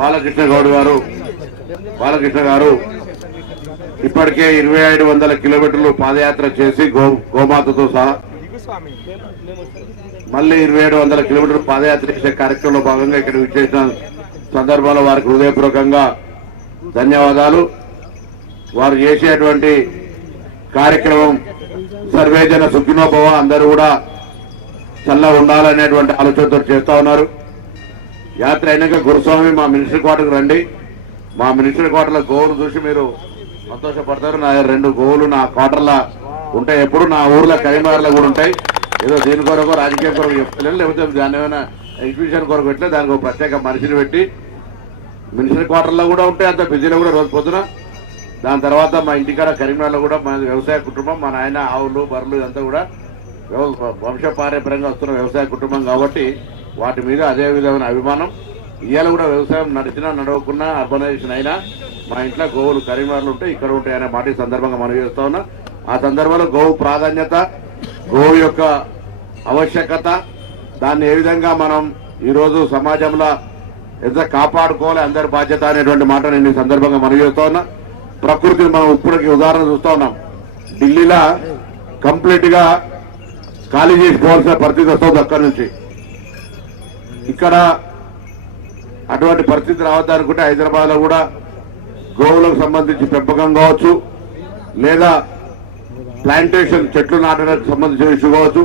బాలకృష్ణ గారు ఇప్పటికే 2700 కిలోమీటర్లు పాదయాత్ర చేసి గోమాతతో సహా మళ్ళీ 2700 కిలోమీటర్లు పాదయాత్ర చేసే కార్యక్రమంలో భాగంగా ఇక్కడ విచ్చేసిన సందర్భంలో వారికి హృదయపూర్వకంగా ధన్యవాదాలు. వారు చేసేటువంటి కార్యక్రమం సర్వేజన సుఖినోభవ, అందరూ కూడా చల్ల ఉండాలనేటువంటి ఆలోచనతో చేస్తా ఉన్నారు. యాత్ర అయినాక గురుస్వామి మా మినిస్టర్ క్వార్టర్కి రండి. మా మినిస్టర్ క్వార్టర్లో గోవులు చూసి మీరు సంతోషపడతారు. నా 2 గోవులు నా క్వార్టర్లో ఉంటాయి. ఎప్పుడు నా ఊర్లో కరీంనగర్లో కూడా ఉంటాయి. ఏదో దీని కొరకు రాజకీయం కొరకు చెప్తలేదు, లేకపోతే దాని ఏమైనా ఎగ్జిబిషన్ కొరకు పెట్టలే. దానికి ఒక ప్రత్యేక మనిషిని పెట్టి మినిస్టర్ క్వార్టర్లో కూడా ఉంటాయి. అంత బిజీలో కూడా రోజు పొద్దున. దాని తర్వాత మా ఇంటికాడ కరీంనగర్లో కూడా మా వ్యవసాయ కుటుంబం, మా నాయన ఆవులు బర్రెలు ఇదంతా కూడా వంశపారంపర్యంగా వస్తున్న వ్యవసాయ కుటుంబం కాబట్టి వాటి మీద అదే విధమైన అభిమానం. ఇవాళ కూడా వ్యవసాయం నడిచినా నడవకున్నా అర్బనైజేషన్ అయినా మా ఇంట్లో గోవులు కరీంనగర్లు ఉంటాయి, ఇక్కడ ఉంటాయి అనే మాట ఈ సందర్భంగా మనం చేస్తా ఉన్నా. ఆ సందర్భంలో గోవు ప్రాధాన్యత, గోవు యొక్క ఆవశ్యకత, దాన్ని ఏ విధంగా మనం ఈరోజు సమాజంలో ఎంత కాపాడుకోవాలి, అందరి బాధ్యత అనేటువంటి మాట నేను ఈ సందర్భంగా మనం చేస్తా ఉన్నా. ప్రకృతిని మనం ఇప్పటికి ఉదాహరణ చూస్తా ఉన్నాం. ఢిల్లీలో కంప్లీట్ గా ఖాళీ చేసుకోవాల్సిన పరిస్థితి వస్తుంది. అక్కడి నుంచి ఇక్కడ అటువంటి పరిస్థితి రావద్దనుకుంటే హైదరాబాద్ లో కూడా గోవులకు సంబంధించి పెంపకం కావచ్చు, లేదా ప్లాంటేషన్ చెట్లు నాటడానికి సంబంధించిన ఇష్యూ కావచ్చు,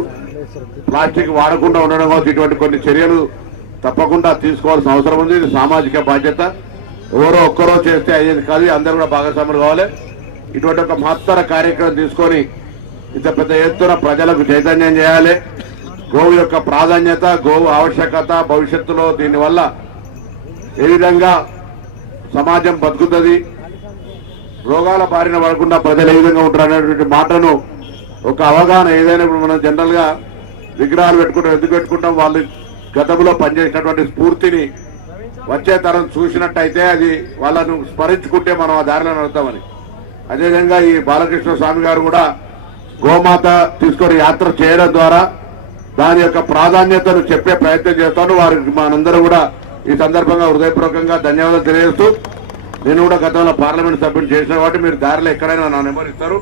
ప్లాస్టిక్ వాడకుండా ఉండడం కావచ్చు, ఇటువంటి కొన్ని చర్యలు తప్పకుండా తీసుకోవాల్సిన అవసరం ఉంది. ఇది సామాజిక బాధ్యత. ఎవరో ఒక్కరో చేస్తే అయ్యేది కాదు, అందరూ కూడా భాగస్వాములు కావాలి. ఇటువంటి ఒక మహత్తర కార్యక్రమం తీసుకొని ఇంత పెద్ద ఎత్తున ప్రజలకు చైతన్యం చేయాలి. గోవు యొక్క ప్రాధాన్యత, గోవు ఆవశ్యకత, భవిష్యత్తులో దీనివల్ల ఏ విధంగా సమాజం బతుకుతుంది, రోగాల బారిన పడకుండా ప్రజలు ఏ విధంగా ఉంటారు అనేటువంటి మాటను ఒక అవగాహన ఏదైనా మనం జనరల్ గా విగ్రహాలు పెట్టుకుంటాం. ఎందుకు పెట్టుకుంటాం? వాళ్ళు గతంలో పనిచేసినటువంటి స్ఫూర్తిని వచ్చే తరం చూసినట్టయితే అది వాళ్ళను స్మరించుకుంటే మనం ఆ దారిలో నడుస్తామని. అదేవిధంగా ఈ బాలకృష్ణ స్వామి గారు కూడా గోమాత తీసుకొని యాత్ర చేయడం ద్వారా దాని యొక్క ప్రాధాన్యతను చెప్పే ప్రయత్నం చేస్తాను. వారికి మనందరూ కూడా ఈ సందర్భంగా హృదయపూర్వకంగా ధన్యవాదాలు తెలియజేస్తూ, నేను కూడా గతంలో పార్లమెంట్ సభ్యులు చేసిన కాబట్టి మీరు దారిలో ఎక్కడైనా నా నెంబర్ ఇస్తారు,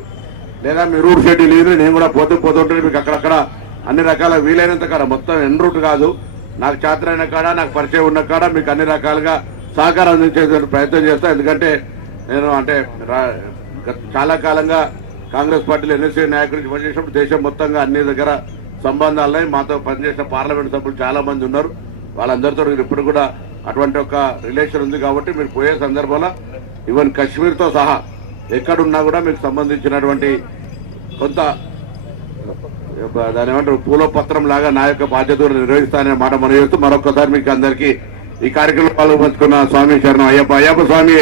లేదా మీ రూట్ షెడ్యూల్ లేదు, నేను కూడా పోతుంటే మీకు అక్కడక్కడ అన్ని రకాల వీలైనంత కాడ, మొత్తం ఎన్ రూట్ కాదు, నాకు చేతనైన కాడ, నాకు పరిచయం ఉన్న కాడ మీకు అన్ని రకాలుగా సహకారం అందించే ప్రయత్నం చేస్తా. ఎందుకంటే నేను చాలా కాలంగా కాంగ్రెస్ పార్టీలో ఎన్ఎస్సీ నాయకుడికి పనిచేసినప్పుడు దేశం మొత్తంగా అన్ని దగ్గర సంబంధాలున్నాయి. మాతో పనిచేసిన పార్లమెంట్ సభ్యులు చాలా మంది ఉన్నారు. వాళ్ళందరితో ఇప్పుడు కూడా అటువంటి ఒక రిలేషన్ ఉంది. కాబట్టి మీరు పోయే సందర్భంలో ఈవెన్ కశ్మీర్తో సహా ఎక్కడున్నా కూడా మీకు సంబంధించినటువంటి కొంత దాని ఏమంటారు పూలపత్రం లాగా నా యొక్క బాధ్యతను నిర్వహిస్తాననే మాట మనం చేస్తూ మరొకసారి మీకు అందరికీ ఈ కార్యక్రమంలో పాల్గొంచుకున్న స్వామి శరణం అయ్యప్ప స్వామి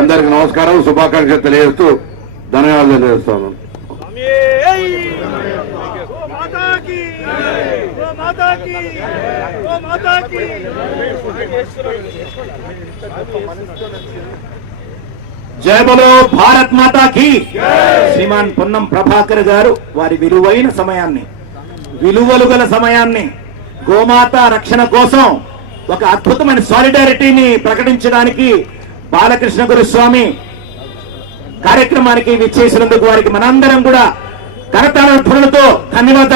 అందరికి నమస్కారం, శుభాకాంక్షలు తెలియజేస్తూ ధన్యవాదాలు తెలియజేస్తాను. జై బలో భారత్ మాతా కీ. శ్రీమాన్ పొన్నం ప్రభాకర్ గారు వారి విలువైన సమయాన్ని, విలువలు గల సమయాన్ని గోమాత రక్షణ కోసం ఒక అద్భుతమైన సాలిడారిటీని ప్రకటించడానికి బాలకృష్ణ గురుస్వామి కార్యక్రమానికి విచ్చేసినందుకు వారికి మనందరం కూడా కరతాళ ధ్వనులతో ధన్యవాదాలు